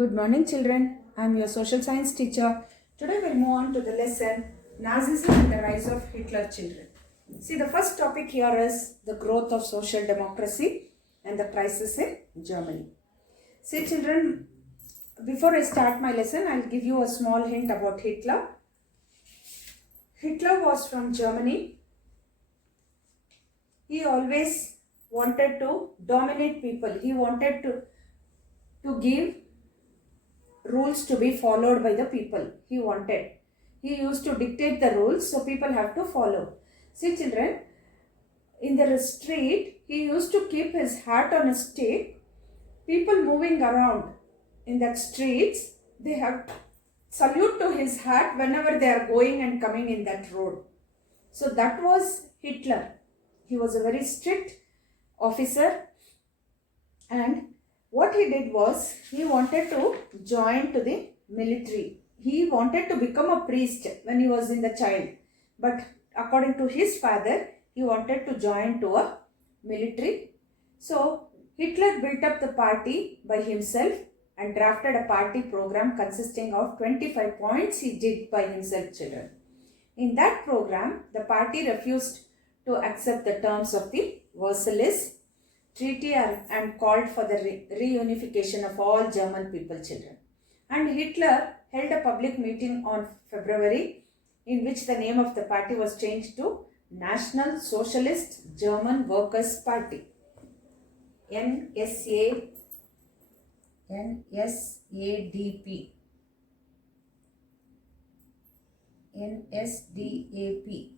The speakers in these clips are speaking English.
Good morning, children. I am your social science teacher. Today we'll move on to the lesson Nazism and the rise of Hitler children. See, the first topic here is the growth of social democracy and the crisis in Germany. See, children, before I start my lesson, I'll give you a small hint about Hitler. Hitler was from Germany. He always wanted to dominate people. He wanted to give rules to be followed by the people. He used to dictate the rules, so people have to follow. See, children, in the street, he used to keep his hat on a stick. People moving around in that streets, they have salute to his hat whenever they are going and coming in that road. So that was Hitler. He was a very strict officer, and what he did was he wanted to join to the military. He wanted to become a priest when he was in the child, but according to his father, he wanted to join to a military. So Hitler built up the party by himself and drafted a party program consisting of 25 points he did by himself, children. In that program, the party refused to accept the terms of the Versailles Treaty and called for the reunification of all German people, children. And Hitler held a public meeting on February in which the name of the party was changed to National Socialist German Workers' Party, NSADP. NSDAP.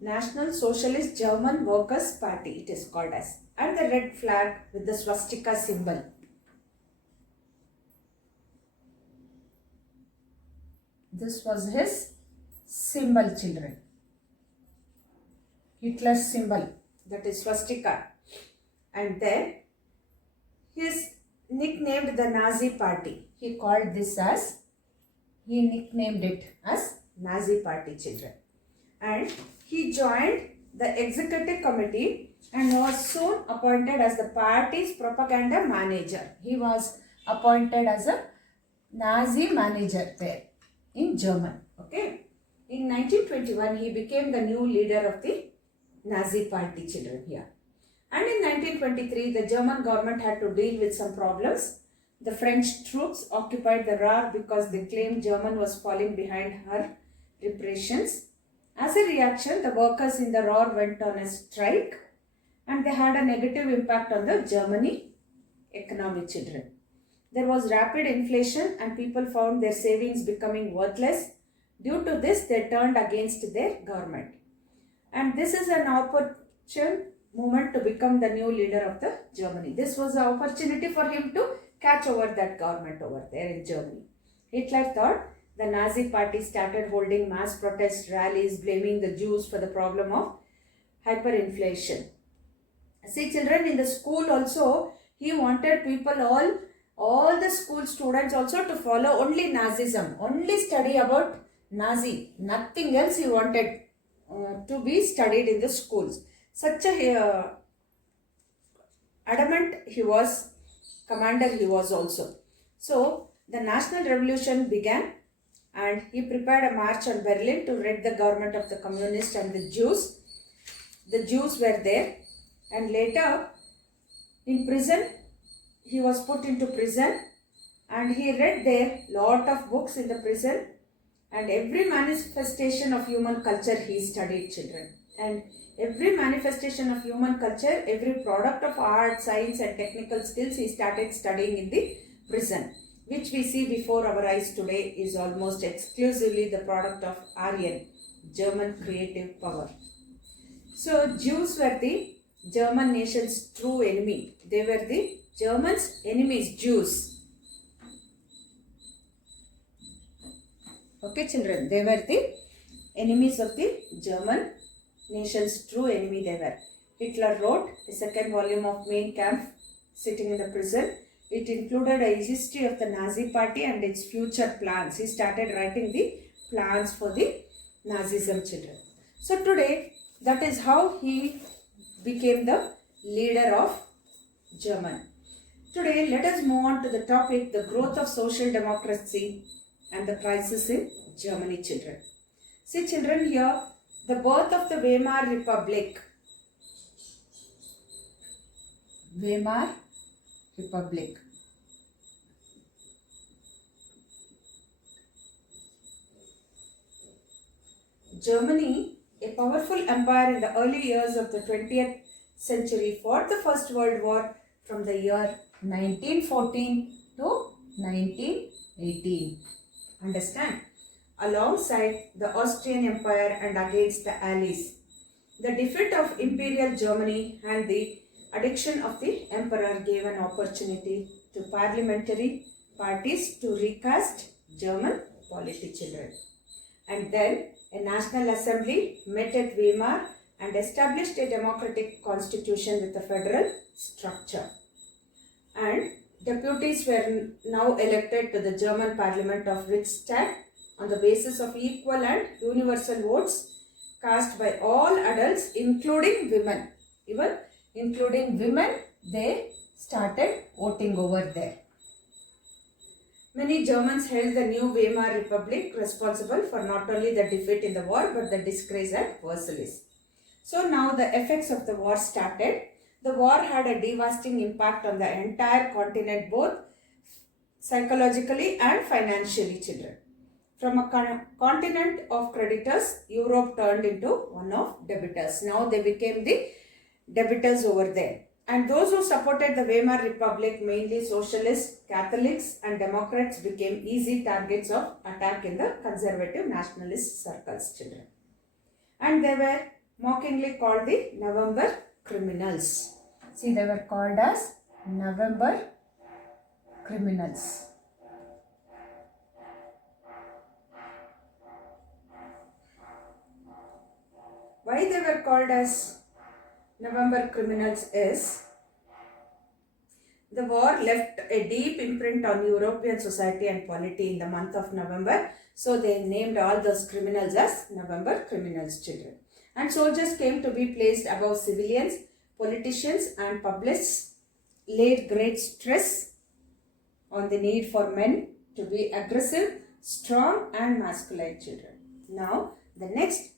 National Socialist German Workers' Party, it is called as, and the red flag with the swastika symbol. This was his symbol, children. Hitler's symbol, that is swastika. And then he is nicknamed the Nazi Party. He nicknamed it as Nazi Party, children. And he joined the executive committee and was soon appointed as the party's propaganda manager. He was appointed as a Nazi manager there in Germany. Okay. In 1921, he became the new leader of the Nazi party, children, here. And in 1923, the German government had to deal with some problems. The French troops occupied the Ruhr because they claimed Germany was falling behind her repressions. As a reaction, the workers in the Ruhr went on a strike, and they had a negative impact on the Germany economy, children. There was rapid inflation and people found their savings becoming worthless. Due to this, they turned against their government. And this is an opportune moment to become the new leader of the Germany. This was an opportunity for him to catch over that government over there in Germany. Hitler thought the Nazi party started holding mass protest rallies blaming the Jews for the problem of hyperinflation. See, children, in the school also, he wanted people, all the school students also to follow only Nazism, only study about Nazi, nothing else he wanted to be studied in the schools. Such a adamant commander he was also. So, the national revolution began, and he prepared a march on Berlin to rid the government of the communists and the Jews. The Jews were there, and later in prison, he was put into prison, and he read there lot of books in the prison, and every manifestation of human culture he studied, children. And every manifestation of human culture, every product of art, science and technical skills he started studying in the prison, which we see before our eyes today is almost exclusively the product of Aryan, German creative power. So Jews were the German nation's true enemy. They were the Germans' enemies, Jews. Okay, children, they were the enemies of the German nation's true enemy they were. Hitler wrote a second volume of Mein Kampf, sitting in the prison. It included a history of the Nazi party and its future plans. He started writing the plans for the Nazism, children. So today, that is how he became the leader of Germany. Today, let us move on to the topic the growth of social democracy and the crisis in Germany, children. See, children, here the birth of the Weimar Republic. Weimar Republic. Germany, a powerful empire in the early years of the 20th century, fought the First World War from the year 1914 to 1918. Understand? Alongside the Austrian Empire and against the Allies. The defeat of Imperial Germany and the addiction of the Emperor gave an opportunity to parliamentary parties to recast German polity, children. And then a National Assembly met at Weimar and established a democratic constitution with a federal structure. And deputies were now elected to the German parliament of Riksdag on the basis of equal and universal votes cast by all adults, including women. Even including women, they started voting over there. Many Germans held the new Weimar Republic responsible for not only the defeat in the war but the disgrace at Versailles. So now the effects of the war started. The war had a devastating impact on the entire continent, both psychologically and financially, children. From a continent of creditors, Europe turned into one of debtors. Now they became the debtors over there. And those who supported the Weimar Republic, mainly socialists, Catholics and Democrats, became easy targets of attack in the conservative nationalist circles, children. And they were mockingly called the November criminals. See, they were called as November criminals. Why they were called as November criminals is the war left a deep imprint on European society and polity in the month of November. So they named all those criminals as November criminals, children. And soldiers came to be placed above civilians, politicians and publics laid great stress on the need for men to be aggressive, strong and masculine, children. Now the next,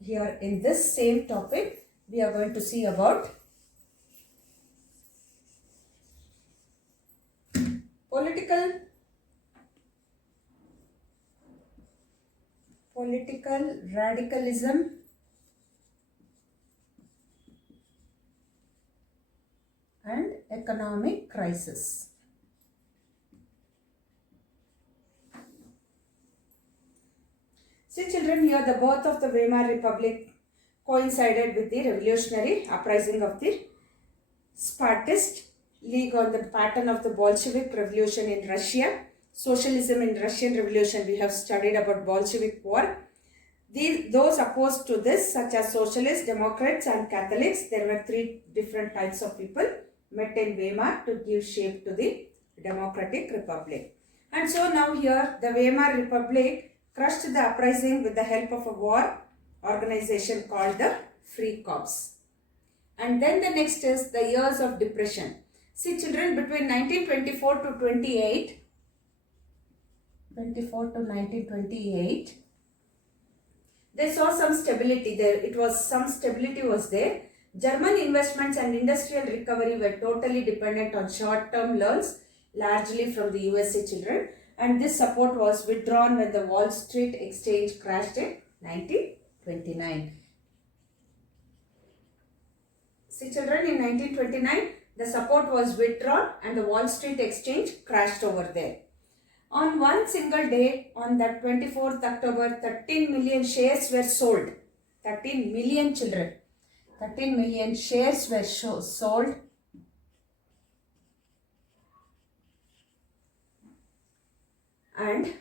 here in this same topic, we are going to see about political radicalism and economic crisis. See, children, here the birth of the Weimar Republic coincided with the revolutionary uprising of the Spartist League on the pattern of the Bolshevik Revolution in Russia. Socialism in Russian Revolution, we have studied about Bolshevik War. Those opposed to this, such as socialists, Democrats and Catholics, there were three different types of people, met in Weimar to give shape to the Democratic Republic. And so now here the Weimar Republic crushed the uprising with the help of a war organization called the Free Corps. And then the next is the years of depression. See, children, between 1924 to 1928, they saw some stability there. Some stability was there. German investments and industrial recovery were totally dependent on short-term loans, largely from the USA, children. And this support was withdrawn when the Wall Street Exchange crashed in 1929. See, children, in 1929, the support was withdrawn and the Wall Street Exchange crashed over there. On one single day, on that 24th October, 13 million shares were sold. 13 million, children. 13 million shares were sold. And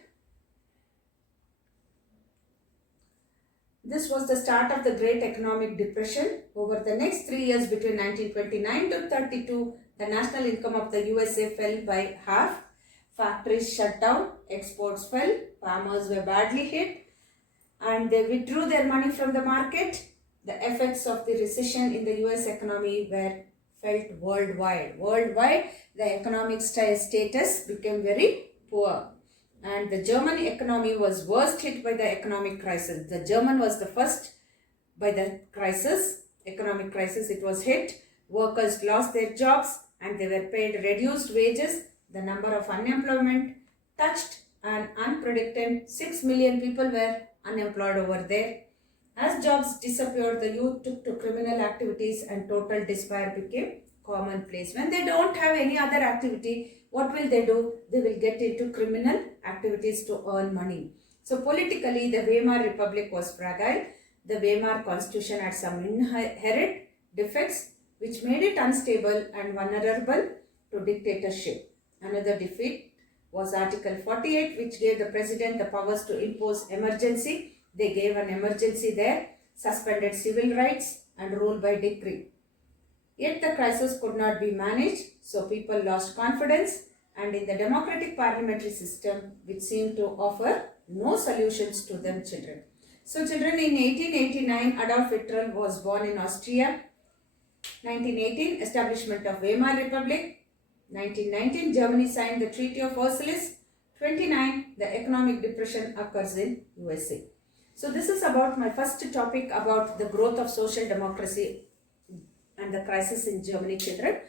this was the start of the Great Economic Depression. Over the next 3 years, between 1929 to 32, the national income of the USA fell by half. Factories shut down, exports fell, farmers were badly hit, and they withdrew their money from the market. The effects of the recession in the US economy were felt worldwide. Worldwide, the economic status became very poor. And the German economy was worst hit by the economic crisis. The German was the first by the crisis, economic crisis. It was hit. Workers lost their jobs and they were paid reduced wages. The number of unemployment touched an unpredicted 6 million people were unemployed over there. As jobs disappeared, the youth took to criminal activities and total despair became commonplace. When they don't have any other activity, what will they do? They will get into criminal activities to earn money. So politically, the Weimar Republic was fragile. The Weimar Constitution had some inherent defects which made it unstable and vulnerable to dictatorship. Another defeat was Article 48, which gave the president the powers to impose emergency. They gave an emergency there, suspended civil rights and ruled by decree. Yet the crisis could not be managed, so people lost confidence and in the democratic parliamentary system, which seemed to offer no solutions to them children. So children, in 1889, Adolf Hitler was born in Austria. 1918, establishment of Weimar Republic. 1919, Germany signed the Treaty of Versailles. 29, the economic depression occurs in USA. So this is about my first topic about the growth of social democracy and the crisis in Germany children.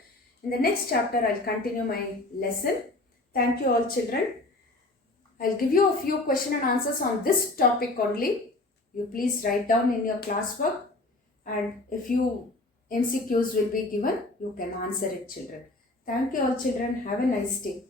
In the next chapter, I'll continue my lesson. Thank you all children. I'll give you a few question and answers on this topic only. You please write down in your classwork and if you MCQs will be given, you can answer it children. Thank you all children. Have a nice day.